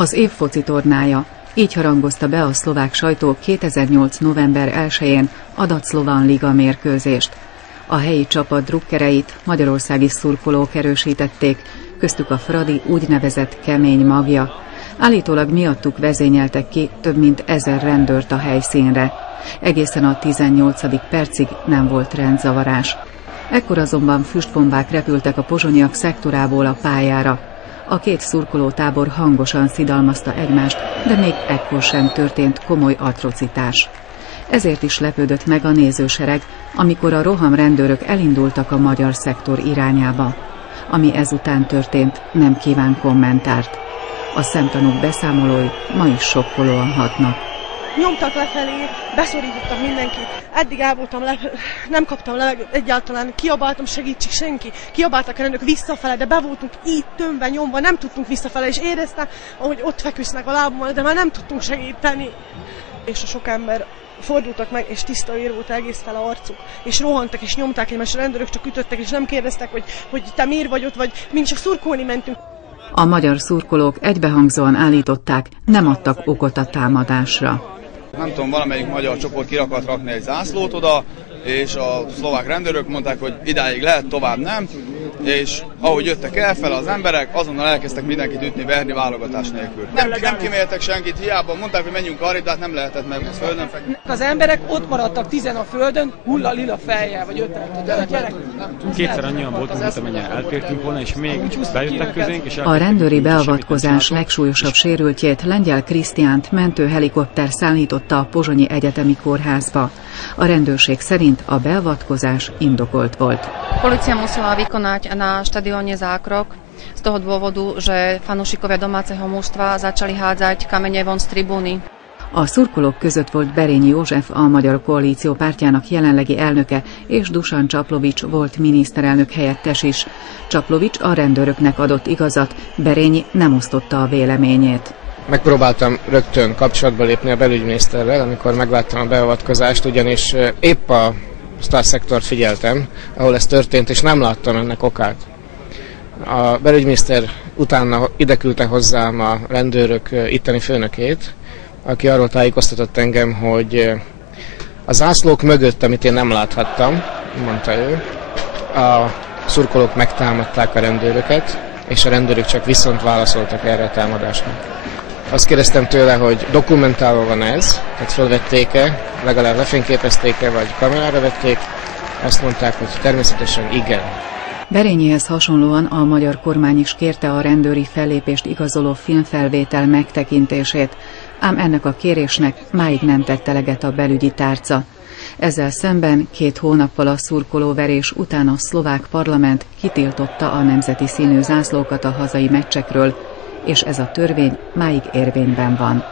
Az év foci tornája, így harangozta be a szlovák sajtó 2008. november 1-én a Daclovan Liga mérkőzést. A helyi csapat drukkereit magyarországi szurkolók erősítették, köztük a Fradi úgynevezett kemény magja. Állítólag miattuk vezényeltek ki több mint 1000 rendőrt a helyszínre. Egészen a 18. percig nem volt rendzavarás. Ekkor azonban füstbombák repültek a pozsonyiak szektorából a pályára. A két szurkolótábor hangosan szidalmazta egymást, de még ekkor sem történt komoly atrocitás. Ezért is lepődött meg a nézősereg, amikor a rohamrendőrök elindultak a magyar szektor irányába. Ami ezután történt, nem kíván kommentárt. A szemtanúk beszámolói ma is sokkolóan hatnak. Nyomtak lefelé, beszorítottak mindenkit. Eddig el voltam, nem kaptam levegőt egyáltalán, kiabáltam, segítség senki. Kiabáltak a rendőrök visszafele, de be voltunk így tömve, nyomva, nem tudtunk visszafele, és éreztem, ahogy ott feküsznek a lábamon, de már nem tudtunk segíteni. És a sok ember fordultak meg, és tiszta vér volt egész fel a arcuk. És rohantak, és nyomták egymást, a rendőrök csak ütöttek, és nem kérdeztek, hogy te miért vagy ott, vagy mi csak szurkolni mentünk. A magyar szurkolók egybehangzóan állították, nem adtak okot a támadásra. Nem tudom, valamelyik magyar csoport ki akart rakni egy zászlót oda, és a szlovák rendőrök mondták, hogy idáig lehet, tovább nem, és ahogy jöttek elfele az emberek, azonnal elkezdtek mindenkit ütni, verni válogatás nélkül. Nem kiméltek senkit, hiába mondták, hogy menjünk arra, de hát nem lehetett, mert a földön feküdt. Az emberek ott maradtak 10 a földön, hulla-lila fejjel, vagy 5. Kétszer annyian voltunk, mint amennyien eltértünk volna, és még bejöttek közénk. És a rendőri beavatkozás legsúlyosabb sérültjét, Lengyel Krisztiánt mentőhelikopter szállította a Pozsonyi Egyetemi Kórházba. A rendőrség szerint a beavatkozás indokolt volt. Polícia musela vykonať na štadióne zákrok z toho dôvodu, že fanúšikovia domáceho mužstva začali hádzať kamene von z tribúny. A szurkolók között volt Berényi József, a Magyar Koalíció pártjának jelenlegi elnöke, és Dusan Csaplovics volt miniszterelnök helyettes is. Csaplovics a rendőröknek adott igazat, Berényi nem osztotta a véleményét. Megpróbáltam rögtön kapcsolatba lépni a belügyminiszterrel, amikor megláttam a beavatkozást, ugyanis épp a Star szektort figyeltem, ahol ez történt, és nem láttam ennek okát. A belügyminiszter utána ide küldte hozzám a rendőrök itteni főnökét, aki arról tájékoztatott engem, hogy a zászlók mögött, amit én nem láthattam, mondta ő, a szurkolók megtámadták a rendőröket, és a rendőrök csak viszont válaszoltak erre a támadásnak. Azt kérdeztem tőle, hogy dokumentálva van ez, tehát felvették-e, legalább lefényképezték-e, vagy kamerára vették. Azt mondták, hogy természetesen igen. Berényihez hasonlóan a magyar kormány is kérte a rendőri fellépést igazoló filmfelvétel megtekintését, ám ennek a kérésnek máig nem tett eleget a belügyi tárca. Ezzel szemben 2 hónappal a szurkolóverés után a szlovák parlament kitiltotta a nemzeti színű zászlókat a hazai meccsekről, és ez a törvény máig érvényben van.